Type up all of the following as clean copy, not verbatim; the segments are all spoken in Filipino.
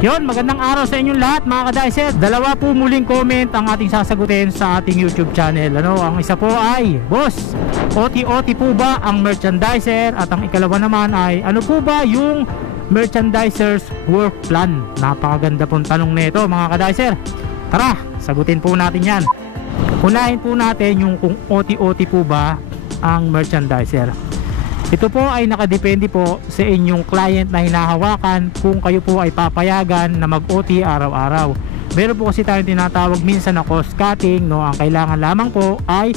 Yon, magandang araw sa inyong lahat mga ka-dicer. Dalawa po muling comment ang ating sasagutin sa ating YouTube channel. Ang isa po ay, Boss, OT-OT po ba ang merchandiser? At ang ikalawa naman ay, ano po ba yung merchandiser's work plan? Napakaganda pong tanong nito mga ka-dicer. Tara, sagutin po natin yan. Unahin po natin yung kung OT-OT po ba ang merchandiser. Ito po ay nakadepende po sa inyong client na hinahawakan kung kayo po ay papayagan na mag-OT araw-araw. Meron po kasi tayong tinatawag minsan na cost cutting, no? Ang kailangan lamang po ay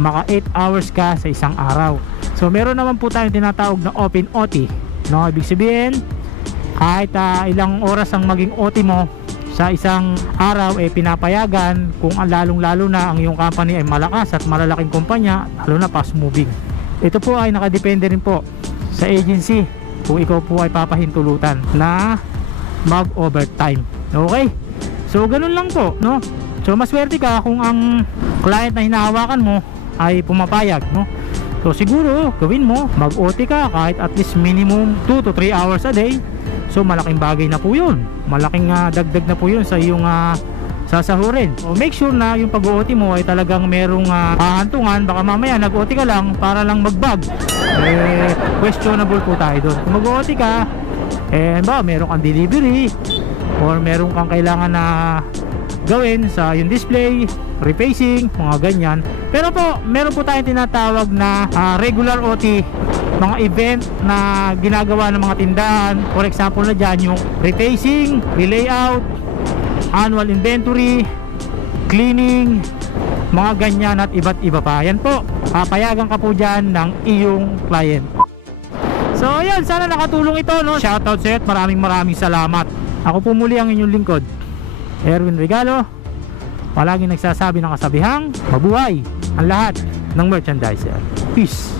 maka 8 hours ka sa isang araw. So meron naman po tayong tinatawag na open OT, no? Ibig sabihin kahit ilang oras ang maging OT mo sa isang araw pinapayagan kung lalong lalo na ang iyong company ay malakas at malalaking kumpanya, lalo na fast moving. Ito po ay nakadepende rin po sa agency kung ikaw po ay papahintulutan na mag overtime. Okay, so ganun lang po, no? So maswerte ka kung ang client na hinahawakan mo ay pumapayag, no? So siguro gawin mo, mag OT ka kahit at least minimum 2 to 3 hours a day. So malaking bagay na po yun, malaking dagdag na po yun sa iyong sasahurin. So make sure na yung pag-OT mo ay talagang merong hahantungan. Baka mamaya nag-OT ka lang para lang mag-bag, questionable po tayo doon. Kung mag-OT ka, meron kang delivery or meron kang kailangan na gawin sa yung display, refacing, mga ganyan. Pero po, meron po tayong tinatawag na regular OT, mga event na ginagawa ng mga tindahan. For example na dyan, yung refacing, relayout, annual inventory, cleaning, mga ganyan at iba't iba pa. Yan po, papayagan ka po dyan ng iyong client. So ayan, sana nakatulong ito, no? Shoutout sa iyo at maraming salamat. Ako po muli ang inyong lingkod, Erwin Regalo, palagi nagsasabi ng kasabihang mabuhay ang lahat ng merchandiser. Peace.